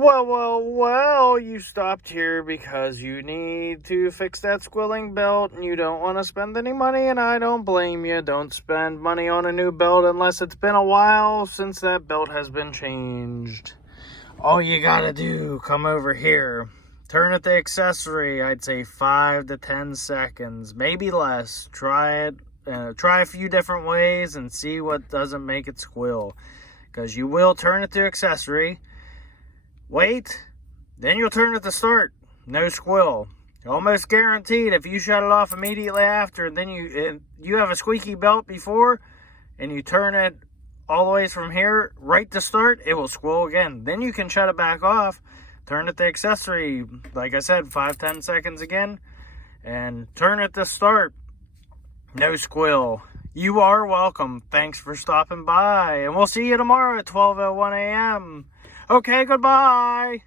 Well, you stopped here because you need to fix that squilling belt and you don't want to spend any money, and I don't blame you. Don't spend money on a new belt unless it's been a while since that belt has been changed. All you gotta do, come over here, turn at the accessory, I'd say 5 to 10 seconds, maybe less. Try it, try a few different ways and see what doesn't make it squeal. Because you will turn it to accessory, wait, then you'll turn it to start. No squeal. Almost guaranteed if you shut it off immediately after, and then you have a squeaky belt before, and you turn it all the way from here right to start, it will squeal again. Then you can shut it back off, turn it to accessory, like I said, 5-10 seconds again, and turn it to start. No squeal. You are welcome. Thanks for stopping by, and we'll see you tomorrow at 12:01 a.m. Okay, goodbye.